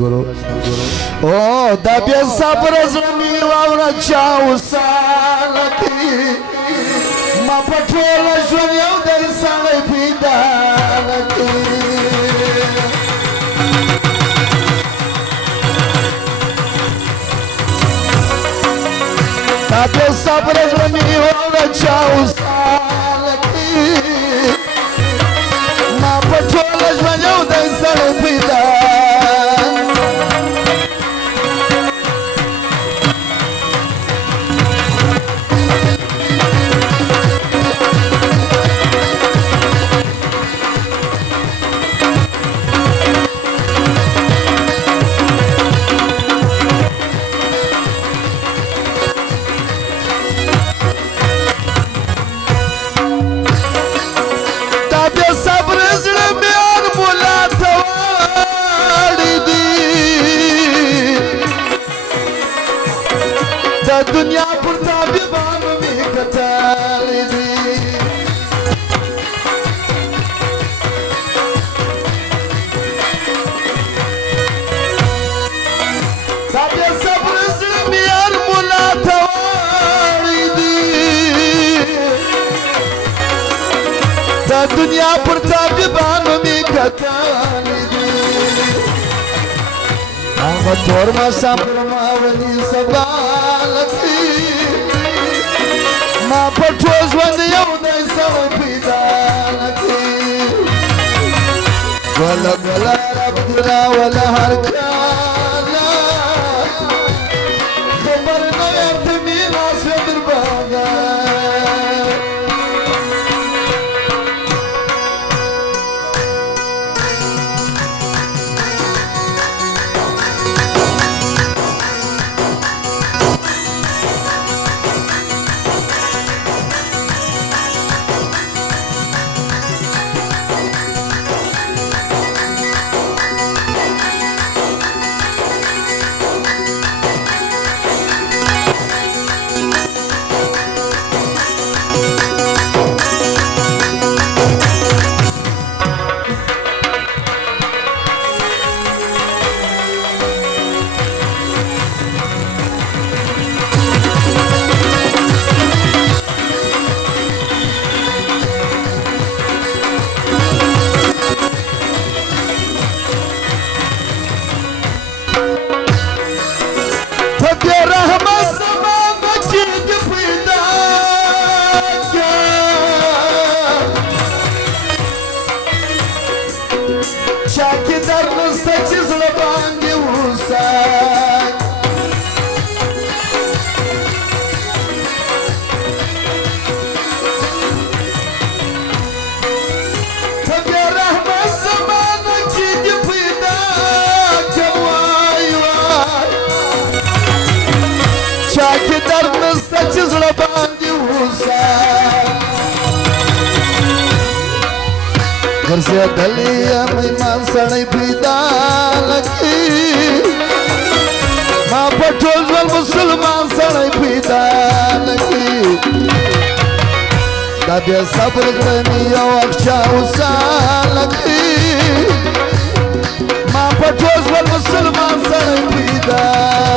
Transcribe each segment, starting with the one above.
सद्गुरु ओ दबे सबरस मीवावना चाऊ सालकी मा पठोल श्वन्यव दर्शन पिदालकी दबे सबरस मीवावना चाऊ सालकी मा पठोल श्वन्यव दर्शन पिदालकी दुनिया पुरता विवान में कताल दी ताबे सब्र मियार मुला थवाड़ी दी ता दुनिया पुरता विवान में कताल दी तोर मा संप्रमावली सबा मा पठोस वन यौदय समपिदालकी वला वला रब्दुरा वला हरकाला खबर नयत Meena सदरबागा Garcia Dalia my mansani pidalaki ma patrol wal musliman sanai pidalaki dabya sabr grani yaksha usalaki ma patrol wal musliman sanai pidalaki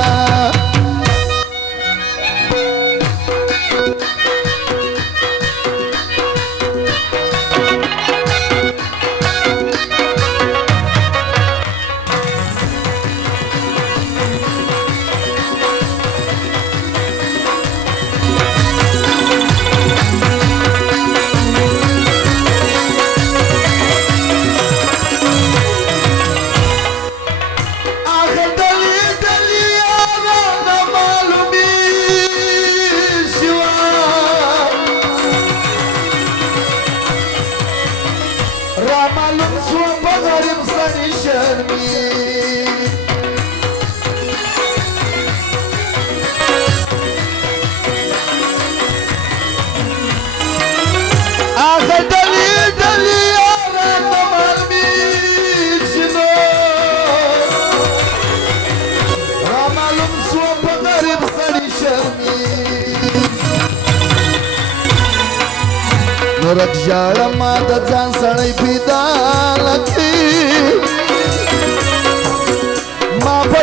रक्षा माता जान सड़ई पिदा लखी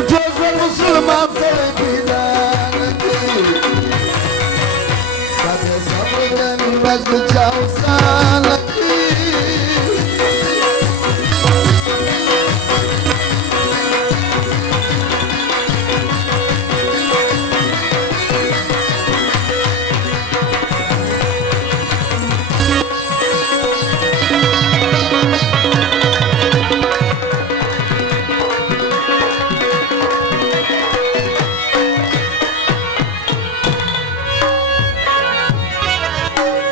ઠોકર મુસલમાન સળઈ પીધા નથી. સાથે સમજની મસ્ત ચાવસાન